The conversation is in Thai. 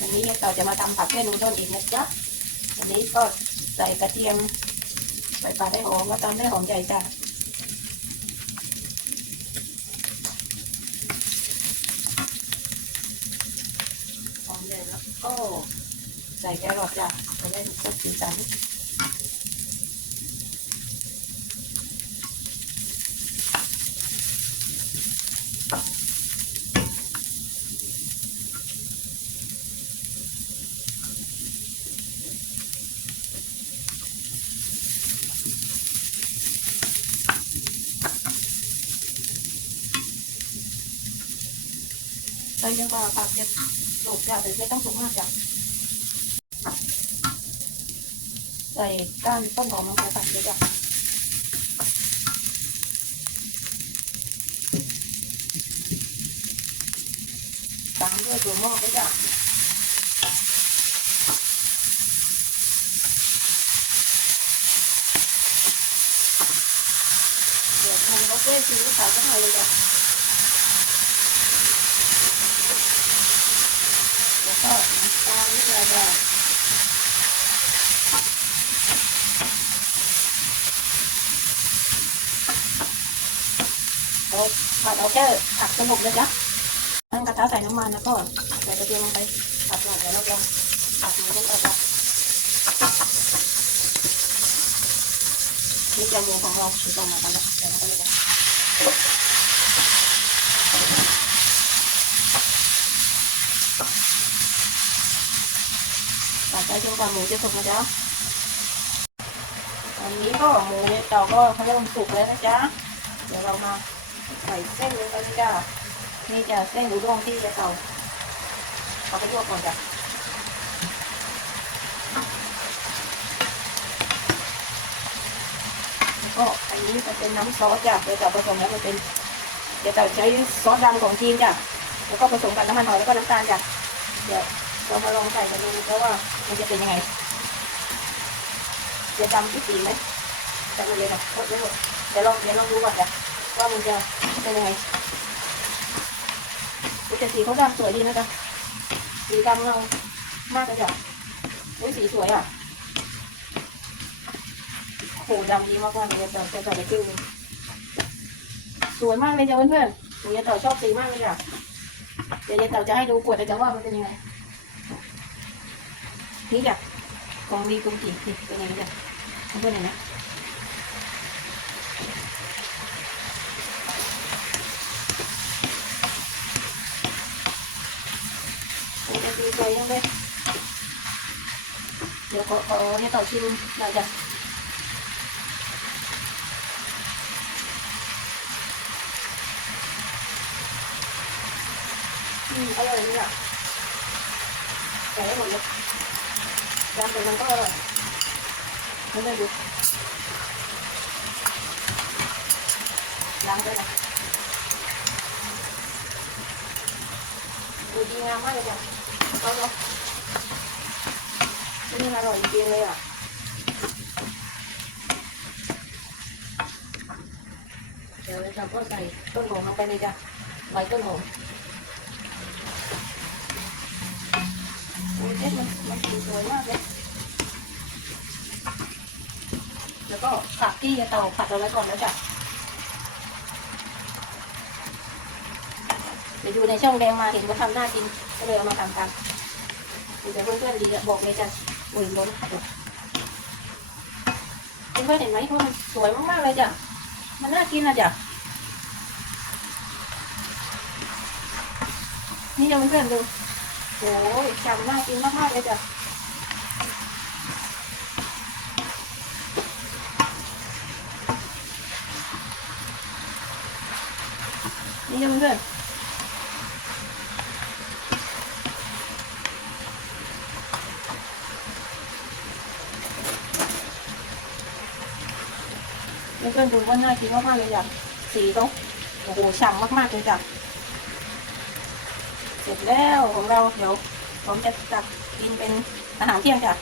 วันนี้เราจะมาทำผักให้ดูต้นอีกนะจ๊ะวันนี้ก็ใส่กระเทียมใส่ปลาได้หอมก็ตามได้หอมใหญ่จ้ะหอมใหญ่แล้วก็ใส่แครอทจ้ะไปได้ครบสีสัน ใส่ยังว่าปากจะสุกจ้ะแต่ไม่ต้องสุกมากจ้ะใส่ก้านต้นหอมลงไปตัดเลยจ้ะตามด้วยถั่วงอกด้วยจ้ะเดี๋ยวทำรสด้วยซีอิ๊วขาวสักหน่อยเลยจ้ะ แล้วก็น้ำตาลนิดหน่อยจ้ะเราผัดเอาแค่ผักสนุกเลยจ้ะตั้งกระทะใส่น้ำมันแล้วก็ใส่กระเทียมลงไปผัดหน่อยเดี๋ยวเราจะผัดมันลงไปจ้ะนี่จะมูของเราคือตรงมากันแล้วเดี๋ยวเราก็เลย จ้ะผัดไปจนกว่าหมูจะสุกนะจ๊ะอันนี้ก็หมูเนี่ยเราก็เขาเริ่มสุกแล้วนะจ๊ะเดี๋ยวเรามาใส่เส้นลงไปเลยจ้านี่จะเส้นอุด้งที่จะเตาเอาไปลวกก่อนจ้ะแล้วก็อันนี้จะเป็นน้ำซอสจ้ะเดี๋ยวจะผสมแล้วมันเป็นเดี๋ยวจะใช้ซอสดำของจีนจ้ะแล้วก็ผสมกับน้ำมันหอยแล้วก็น้ำตาลจ้ะเดี๋ยว เรามาลองใส่กันดูเพราะว่ามันจะเป็นยังไงจะดำที่สีไหมจะมาเลยนะหมดเลยหมดเดี๋ยวลองเดี๋ยวลองดูก่อนจ้ะว่ามันจะเป็นยังไงอุ๊ยแต่สีเขาดำสวยดีนะจ๊ะสีดำเงามากเลยจ้ะอุ้ยสีสวยอะโหดำดีมากๆเลยจ้ะจะใส่ไปครึ่งสวยมากเลยจ้ะเพื่อนๆหนูยายเต่าชอบสีมากเลยจ้ะเดี๋ยวยายเต่าจะให้ดูขวดเลยจ้ะว่ามันเป็นยังไง นี่จ้ะของดีกรุงศรีนี่เป็นยังไงจ้ะเพื่อนๆเห็นไหมผมจะดีใจยังเลยเดี๋ยวขอขอเนี่ยต่อชิมหน่อยจ้ะอืมอร่อยเลยอะใส่ให้หมดเลย จานแต่มันก็อร่อยไม่ได้ดูล้างด้วยนะดูดีงามมา โอ้ยเจ๊มันมันสีสวยมากเลย แล้วก็ผักที่เตาผัดเอาไว้ก่อนแล้วจ้ะเดี๋ยวดูในช่องแดงมาเห็นว่าทำน่ากินก็เลยเอามาทำกันเดี๋ยวเพื่อนๆดีบอกเลยจ้ะอุ้ยล้นเพื่อนๆเห็นไหมว่ามันสวยมากๆเลยจ้ะ มันน่ากินนะจ้ะนี่ยังเพื่อนดู โอ้ยจำน่ากินมากๆเลยจ้ะนี่ยังเพื่อนๆแล้วก็ดูว่าน่ากินมากๆเลยจ้ะสีต้องโอ้โหฉ่ำมากๆเลยจ้ะ เสร็จแล้วของเราเดี๋ยวผมจะตักกินเป็นอาหารเที่ยงจ้ะ